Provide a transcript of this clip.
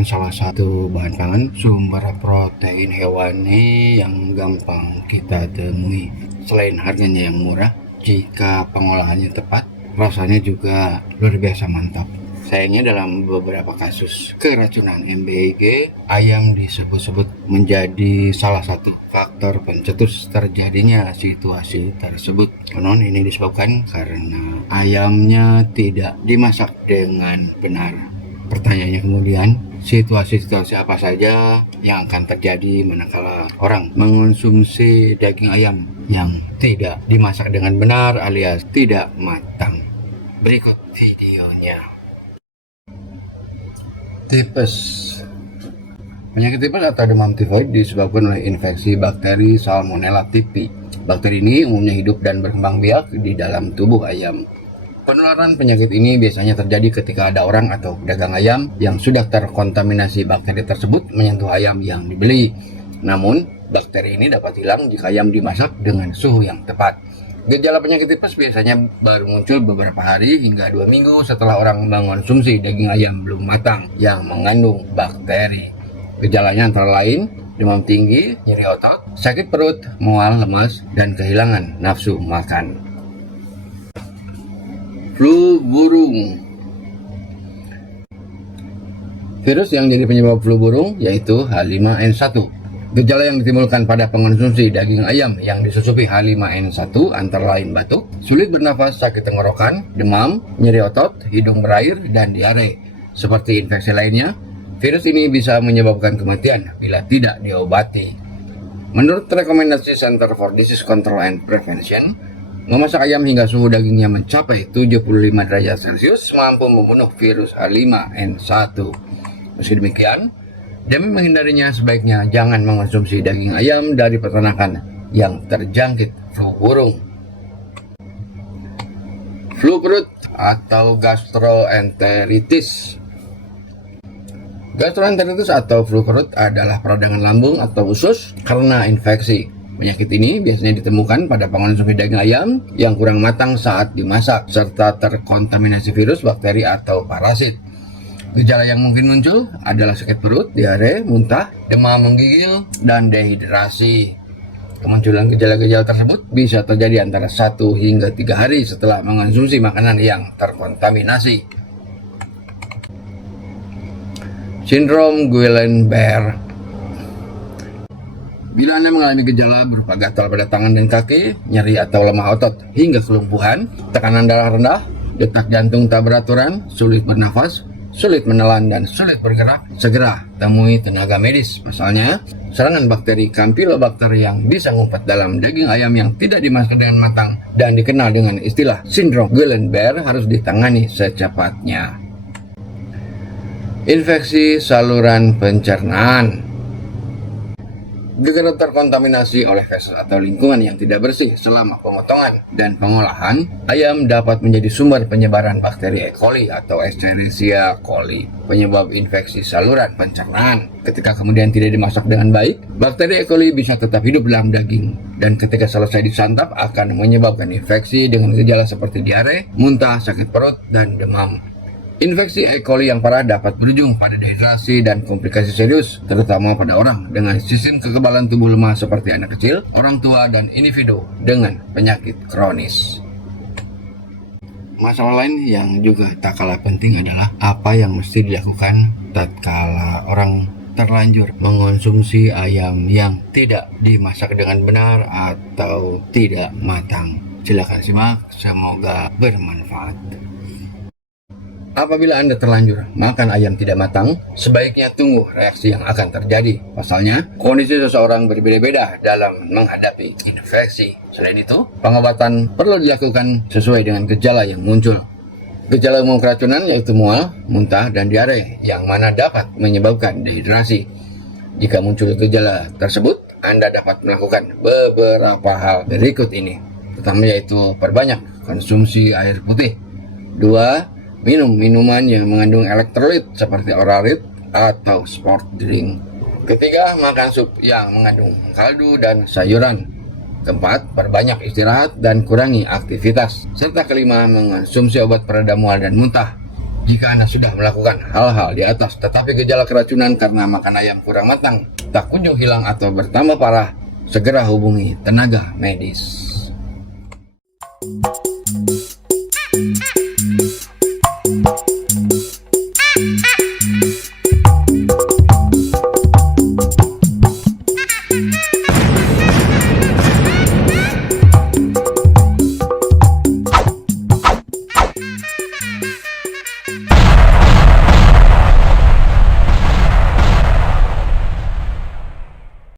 merupakan salah satu bahan pangan sumber protein hewani yang gampang kita temui. Selain harganya yang murah, jika pengolahannya tepat, rasanya juga luar biasa mantap. Sayangnya dalam beberapa kasus keracunan MBG, ayam disebut-sebut menjadi salah satu faktor pencetus terjadinya situasi tersebut. Konon ini disebabkan karena ayamnya tidak dimasak dengan benar. Pertanyaannya kemudian, situasi-situasi apa saja yang akan terjadi manakala orang mengonsumsi daging ayam yang tidak dimasak dengan benar alias tidak matang? Berikut videonya. Tipes. Penyakit tipes atau demam tifoid disebabkan oleh infeksi bakteri Salmonella typhi. Bakteri ini umumnya hidup dan berkembang biak di dalam tubuh ayam. Penularan penyakit ini biasanya terjadi ketika ada orang atau pedagang ayam yang sudah terkontaminasi bakteri tersebut menyentuh ayam yang dibeli. Namun, bakteri ini dapat hilang jika ayam dimasak dengan suhu yang tepat. Gejala penyakit tipes biasanya baru muncul beberapa hari hingga 2 minggu setelah orang mengonsumsi daging ayam belum matang yang mengandung bakteri. Gejalanya antara lain demam tinggi, nyeri otot, sakit perut, mual, lemas, dan kehilangan nafsu makan. Flu burung. Virus yang jadi penyebab flu burung yaitu H5N1. Gejala yang ditimbulkan pada pengonsumsi daging ayam yang disusupi H5N1 antara lain batuk, sulit bernafas, sakit tenggorokan, demam, nyeri otot, hidung berair, dan diare. Seperti infeksi lainnya, virus ini bisa menyebabkan kematian bila tidak diobati. Menurut rekomendasi Center for Disease Control and Prevention, memasak ayam hingga suhu dagingnya mencapai 75 derajat Celcius mampu membunuh virus H5N1. Meski demikian, demi menghindarinya sebaiknya jangan mengonsumsi daging ayam dari peternakan yang terjangkit flu burung. Flu perut atau gastroenteritis. Gastroenteritis atau flu perut adalah peradangan lambung atau usus karena infeksi. Penyakit ini biasanya ditemukan pada pengonsumsi daging ayam yang kurang matang saat dimasak serta terkontaminasi virus, bakteri, atau parasit. Gejala yang mungkin muncul adalah sakit perut, diare, muntah, demam menggigil, dan dehidrasi. Kemunculan gejala-gejala tersebut bisa terjadi antara 1 hingga 3 hari setelah mengonsumsi makanan yang terkontaminasi. Sindrom Guillain-Barré. Bila Anda mengalami gejala berupa gatal pada tangan dan kaki, nyeri atau lemah otot, hingga kelumpuhan, tekanan darah rendah, detak jantung tak beraturan, sulit bernafas, sulit menelan, dan sulit bergerak, segera temui tenaga medis. Pasalnya, serangan bakteri Campylobacter yang bisa ngumpet dalam daging ayam yang tidak dimasak dengan matang dan dikenal dengan istilah sindrom Guillain-Barré harus ditangani secepatnya. Infeksi saluran pencernaan. Gejala terkontaminasi oleh feses atau lingkungan yang tidak bersih selama pemotongan dan pengolahan ayam dapat menjadi sumber penyebaran bakteri E. coli atau Escherichia coli, penyebab infeksi saluran pencernaan. Ketika kemudian tidak dimasak dengan baik, bakteri E. coli bisa tetap hidup dalam daging dan ketika selesai disantap akan menyebabkan infeksi dengan gejala seperti diare, muntah, sakit perut, dan demam. Infeksi E. coli yang parah dapat berujung pada dehidrasi dan komplikasi serius, terutama pada orang dengan sistem kekebalan tubuh lemah seperti anak kecil, orang tua, dan individu dengan penyakit kronis. Masalah lain yang juga tak kalah penting adalah apa yang mesti dilakukan tatkala orang terlanjur mengonsumsi ayam yang tidak dimasak dengan benar atau tidak matang. Silakan simak, semoga bermanfaat. Apabila Anda terlanjur makan ayam tidak matang, sebaiknya tunggu reaksi yang akan terjadi. Pasalnya, kondisi seseorang berbeda-beda dalam menghadapi infeksi. Selain itu, pengobatan perlu dilakukan sesuai dengan gejala yang muncul. Gejala umum keracunan yaitu mual, muntah, dan diare, yang mana dapat menyebabkan dehidrasi. Jika muncul gejala tersebut, Anda dapat melakukan beberapa hal berikut ini. Pertama yaitu perbanyak konsumsi air putih. 2. Minum minuman yang mengandung elektrolit seperti Oralit atau sport drink. Ketiga, makan sup yang mengandung kaldu dan sayuran. Keempat, perbanyak istirahat dan kurangi aktivitas. Serta kelima, mengonsumsi obat pereda mual dan muntah. Jika Anda sudah melakukan hal-hal di atas tetapi gejala keracunan karena makan ayam kurang matang tak kunjung hilang atau bertambah parah, segera hubungi tenaga medis.